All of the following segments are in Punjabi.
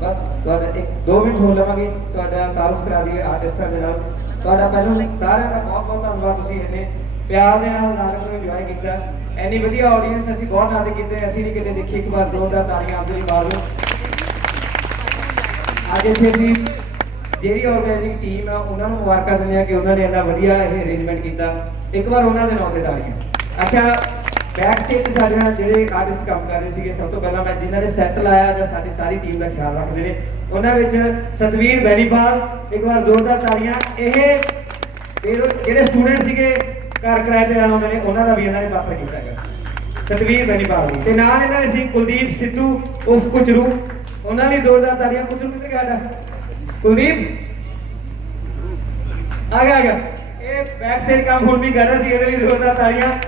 ਬਸ, ਤੁਹਾਡਾ ਇੱਕ 2 ਮਿੰਟ ਹੋ ਲਵਾਂਗੇ। ਤੁਹਾਡਾ ਤਾਰਫ ਕਰਾ ਦਈਏ ਆਰਟਿਸਟਾਂ ਦੇ ਨਾਲ। ਤੁਹਾਡਾ ਪਹਿਲਾਂ ਸਾਰਿਆਂ ਦਾ ਬਹੁਤ ਬਹੁਤ ਧੰਨਵਾਦ ਤੁਸੀਂ ਇਹਨੇ ਪਿਆਰ ਦੇ ਨਾਲ ਨਾਟਕ ਨੂੰ ਇੰਜੋਏ ਕੀਤਾ। ਐਨੀ ਵਧੀਆ ਆਡੀਅנס ਅਸੀਂ ਬਹੁਤ ਨਾਟਕ ਕੀਤੇ, ਅਸੀਂ ਨਹੀਂ ਕਿਤੇ ਦੇਖੀ। ਇੱਕ ਵਾਰ ਜ਼ੋਰਦਾਰ ਤਾੜੀਆਂ ਆਪ ਦੇ ਅੱਜ ਇੱਥੇ ਅਸੀਂ ਜਿਹੜੀ ਆਰਗੇਨਾਈਜ਼ਿੰਗ ਟੀਮ ਆ, ਉਹਨਾਂ ਨੂੰ ਮੁਬਾਰਕਾਂ ਦਿੰਦੇ ਆ ਕਿ ਉਹਨਾਂ ਨੇ ਇੰਨਾ ਵਧੀਆ ਇਹ ਅਰੇਂਜਮੈਂਟ ਕੀਤਾ। ਇੱਕ ਵਾਰ ਉਹਨਾਂ ਦੇ ਨਾਂ ਤੇ ਤਾੜੀਆਂ। ਅੱਛਾ ਬੈਕ ਸਟੇਜ ਤੇ ਸਾਡੇ ਨਾਲ ਜਿਹੜੇ ਆਰਟਿਸਟ ਕੰਮ ਕਰ ਰਹੇ ਸੀਗੇ, ਸਭ ਤੋਂ ਪਹਿਲਾਂ ਮੈਂ ਜਿਨ੍ਹਾਂ ਨੇ ਸੈੱਟ ਲਾਇਆ ਜਾਂ ਸਾਡੀ ਸਾਰੀ ਟੀਮ ਦਾ ਖਿਆਲ ਰੱਖਦੇ ਨੇ, ਉਹਨਾਂ ਵਿੱਚ ਸਤਵੀਰ ਬੈਣੀਪਾਲ ਇੱਕ ਵਾਰ ਜ਼ੋਰਦਾਰ ਤਾੜੀਆਂ, ਇਹ ਜਿਹੜੇ ਸਟੂਡੈਂਟ ਸੀਗੇ, ਘਰ ਕਿਰਾਏ ਤੇ ਰਹਿਣ ਆਉਂਦੇ ਨੇ, ਉਹਨਾਂ ਦਾ ਵੀ ਇਹਨਾਂ ਨੇ ਪਾਤਰ ਕੀਤਾ ਗਿਆ ਸਤਵੀਰ ਬੈਣੀਪਾਲ ਜੀ ਤੇ ਨਾਲ ਇਹਨਾਂ ਨੇ ਸੀ ਕੁਲਦੀਪ, ਸਿੱਧੂ, ਉਫ ਕੁਚਰੂ। ਉਹਨਾਂ ਲਈ ਜ਼ੋਰਦਾਰ ਤਾੜੀਆਂ, ਕੁਚਰੂ ਕਿੱਥੇ ਗਿਆ ਕੁਲਦੀਪ? ਆ ਗਿਆ ਆ ਗਿਆ। ਇਹ ਬੈਕ ਸਾਈਡ ਕੰਮ ਹੁਣ ਵੀ ਕਰ ਰਿਹਾ ਸੀ, ਇਹਦੇ ਲਈ ਜ਼ੋਰਦਾਰ ਤਾੜੀਆਂ।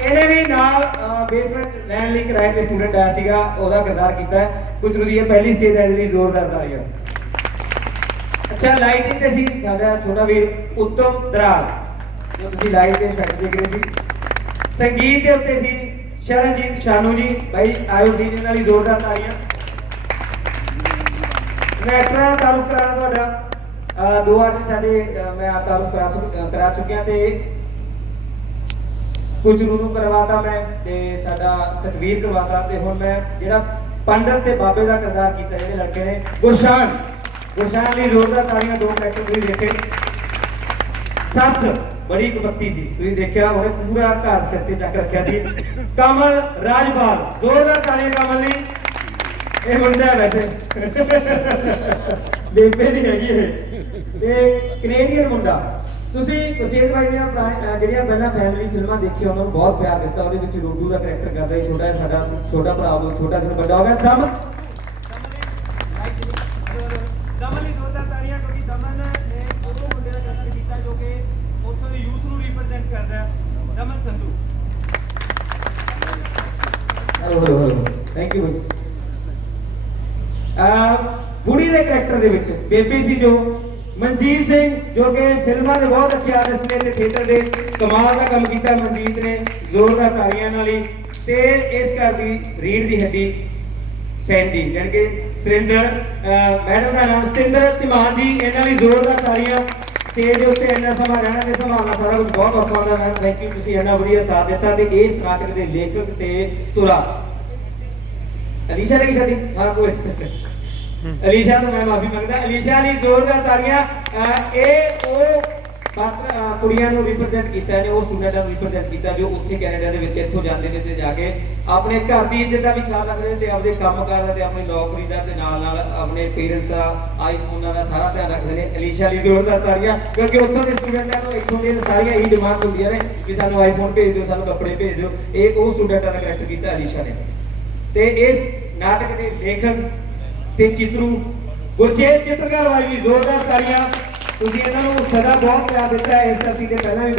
ਇਹਨੇ ਵੀ ਨਾਲ ਬੇਸਮੈਂਟ ਲੈਣ ਲਈ ਕਿਰਾਏ ਤੇ ਸਟੂਡੈਂਟ ਆਇਆ ਸੀਗਾ, ਉਹਦਾ ਕਿਰਦਾਰ ਕੀਤਾ ਹੈ। ਕੁਚਰੂ ਇਹ ਪਹਿਲੀ ਸਟੇਜ ਹੈ ਲਈ ਜ਼ੋਰਦਾਰ ਤਾੜੀਆਂ ਅੱਛਾ ਲਾਈਟਿੰਗ ਤੇ ਸੀ? ਸਾਡਾ ਛੋਟਾ ਵੀਰ ਉੱਤਮ ਦਰਾਲ। ਜੋ ਤੁਸੀਂ ਲਾਈਟ ਦੇ ਇਫੈਕਟ ਦੇਖ ਰਹੇ ਸੀ। ਸੰਗੀਤ ਦੇ ਉੱਤੇ ਸੀ ਸ਼ਰਨਜੀਤ ਸ਼ਾਨੂ ਜੀ। ਭਾਈ ਆਇਓ ਡੀਜੇ ਨਾਲ ਹੀ ਜ਼ੋਰਦਾਰ ਤਾੜੀਆਂ ਮੈਂ ਐਕਟਰਾਂ ਦਾ ਤਾਰਫ ਕਰਾਣਾ ਤੁਹਾਡਾ। ਦੋ ਆਰਟਿਸਟ ਸਾਡੇ ਮੈਂ ਆ ਕਰਾ ਸੁ- ਕਰਾ ਚੁੱਕਿਆ ਤੇ ਕੁਝ ਨੂੰ ਕਰਵਾਤਾ ਮੈਂ ਤੇ ਸਾਡਾ ਸਤਵੀਰ ਕਰਵਾਤਾ ਤੇ ਹੁਣ ਮੈਂ ਜਿਹੜਾ ਪੰਡਤ ਤੇ ਬਾਬੇ ਦਾ ਕਿਰਦਾਰ ਕੀਤਾ, ਜਿਹੜੇ ਲੜਕੇ ਨੇ, ਗੁਰਸ਼ਾਨ। ਗੁਰਸ਼ਾਨ ਲਈ ਜ਼ੋਰਦਾਰ ਤਾੜੀਆਂ ਦੋ ਕਰੈਕਟਰ ਤੁਸੀਂ ਦੇਖੇ। ਸੱਸ ਬੜੀ ਕੁਪੱਤੀ ਸੀ, ਤੁਸੀਂ ਦੇਖਿਆ, ਉਹਨੇ ਪੂਰਾ ਘਰ ਸਿਰ ਤੇ ਚੱਕ ਰੱਖਿਆ ਸੀ। ਕਮਲ ਰਾਜਪਾਲ, ਜ਼ੋਰਦਾਰ ਤਾੜੀਆਂ ਕਮਲ ਲਈ। ਇਹ ਮੁੰਡਾ ਵੈਸੇ। ਬੇਬੇ ਦੀ ਹੈਗੀ ਇਹ। ਤੇ ਕੈਨੇਡੀਅਨ ਮੁੰਡਾ। ਤੁਸੀਂ ਉਚੇਤ ਭਾਈ ਦੀਆਂ ਜਿਹੜੀਆਂ ਪਹਿਲਾਂ ਫੈਮਿਲੀ ਫਿਲਮਾਂ ਦੇਖੀਆਂ ਉਹਨਾਂ ਨੂੰ ਬਹੁਤ ਪਿਆਰ ਦਿੱਤਾ। ਉਹਦੇ ਵਿੱਚ ਰੋਡੂ ਦਾ ਕਰੈਕਟਰ ਕਰਦਾ ਸੀ ਛੋਟਾ ਸਾਡਾ ਛੋਟਾ ਭਰਾ ਉਦੋਂ ਛੋਟਾ ਸੀ ਵੱਡਾ ਹੋ ਗਿਆ। ਦਮ। ਦਮਨ ਲਈ ਜ਼ੋਰਦਾਰ ਤਾੜੀਆਂ ਕਿਉਂਕਿ ਦਮਨ ਨੇ ਉਹ ਮੁੰਡੇ ਦਾ ਕਰੈਕਟਰ ਕੀਤਾ ਜੋ ਕਿ ਉੱਥੋਂ ਦੇ ਯੂਥ ਨੂੰ ਰਿਪਰੈਜ਼ੈਂਟ ਕਰਦਾ ਹੈ। Daman Sandhu. Hello hello hello. Thank you ਬੁੜੀ ਦੇ ਕਰੈਕਟਰ ਦੇ ਵਿੱਚ ਬੇਬੀ ਸੀ ਜੋ। ਮਨਜੀਤ ਸਿੰਘ, ਜੋ ਕਿ ਫਿਲਮਾਂ ਦੇ ਬਹੁਤ ਅੱਛੇ ਆਰਟਿਸਟ ਨੇ ਤੇ ਥੀਏਟਰ ਦੇ ਕਮਾਲ ਦਾ ਕੰਮ ਕੀਤਾ ਮਨਜੀਤ ਨੇ, ਜ਼ੋਰਦਾਰ ਤਾੜੀਆਂ ਨਾਲ ਹੀ, ਤੇ ਇਸ ਘਰ ਦੀ ਰੀੜ ਦੀ ਹੱਡੀ ਸੈਂਡੀ, ਜਾਣੀ ਕਿ ਸੁਰਿੰਦਰ, ਅਹ, ਮੈਡਮ ਦਾ ਨਾਮ ਸੁਰਿੰਦਰ ਧੀਮਾਨ ਜੀ, ਇਹਨਾਂ ਲਈ ਜ਼ੋਰਦਾਰ ਤਾੜੀਆਂ ਸਟੇਜ ਦੇ ਉੱਤੇ ਇੰਨਾ ਸਮਾਂ ਰਹਿਣਾ ਤੇ ਸੰਭਾਲਣਾ ਸਾਰਾ ਕੁਝ ਬਹੁਤ ਔਖਾ ਹੁੰਦਾ ਮੈਮ ਥੈਂਕ ਯੂ ਤੁਸੀਂ ਇੰਨਾ ਵਧੀਆ ਸਾਥ ਦਿੱਤਾ ਤੇ ਇਸ ਨਾਟਕ ਦੇ ਲੇਖਕ ਤੇ ਤੁਰਾ। ਅਲੀਸ਼ਾ ਨੇ ਕੀ ਸਾਡੀ ਹਾਂ, ਕੋਈ। ਅਲੀਸ਼ਾ ਤੋਂ ਮੈਂ ਮਾਫੀ ਮੰਗਦਾ। ਅਲੀਸ਼ਾ ਲਈ ਜ਼ੋਰਦਾਰ ਤਾੜੀਆਂ। ਇਹ ਉਹ ਕੁੜੀਆਂ ਨੂੰ ਰਿਪਰੈਜ਼ੈਂਟ ਕੀਤਾ ਨੇ ਉਹ ਸਟੂਡੈਂਟਾਂ ਨੂੰ ਰਿਪਰੈਜ਼ੈਂਟ ਕੀਤਾ, ਜੋ ਉੱਥੇ ਕੈਨੇਡਾ ਦੇ ਵਿੱਚ ਇੱਥੋਂ ਜਾਂਦੇ ਨੇ ਤੇ ਜਾ ਕੇ ਆਪਣੇ ਘਰ ਦੀ ਇੱਜ਼ਤ ਦਾ ਵੀ ਖਿਆਲ ਰੱਖਦੇ ਨੇ ਤੇ ਆਪਣੇ ਕੰਮ ਦਾ ਤੇ ਆਪਣੀ ਨੌਕਰੀ ਦਾ ਤੇ ਨਾਲ ਨਾਲ ਆਪਣੇ ਪੇਰੈਂਟਸ ਦਾ ਆਈਫੋਨਾਂ ਦਾ ਸਾਰਾ ਧਿਆਨ ਰੱਖਦੇ ਨੇ। ਅਲੀਸ਼ਾ ਲਈ ਜ਼ੋਰਦਾਰ ਤਾਰੀਆਂ ਕਿਉਂਕਿ ਉੱਥੋਂ ਦੇ ਸਟੂਡੈਂਟਾਂ ਤੋਂ ਇੱਥੋਂ ਦੀਆਂ ਸਾਰੀਆਂ ਇਹੀ ਡਿਮਾਂਡ ਹੁੰਦੀਆਂ ਨੇ ਕਿ ਸਾਨੂੰ ਆਈਫੋਨ ਭੇਜ ਦਿਓ, ਸਾਨੂੰ ਕੱਪੜੇ ਭੇਜ ਦਿਓ। ਇਹ ਉਹ ਸਟੂਡੈਂਟਾਂ ਦਾ ਕਰੈਕਟਰ ਕੀਤਾ ਅਲੀਸ਼ਾ ਨੇ। ਤੇ ਇਸ ਨਾਟਕ ਦੇ ਲੇਖਕ ਤੇ ਚਿੱਤਰੂ ਗੁਰਚੇਤ ਚਿੱਤਰਕਾਰ ਵਾਲੀ ਵੀ ਜ਼ੋਰਦਾਰ ਤਾੜੀਆਂ। ਤੁਸੀਂ ਇਹਨਾਂ ਨੂੰ ਸਦਾ ਬਹੁਤ ਪਿਆਰ ਦਿੱਤਾ ਹੈ, ਇਸ ਧਰਤੀ ਤੇ ਪਹਿਲਾਂ ਵੀ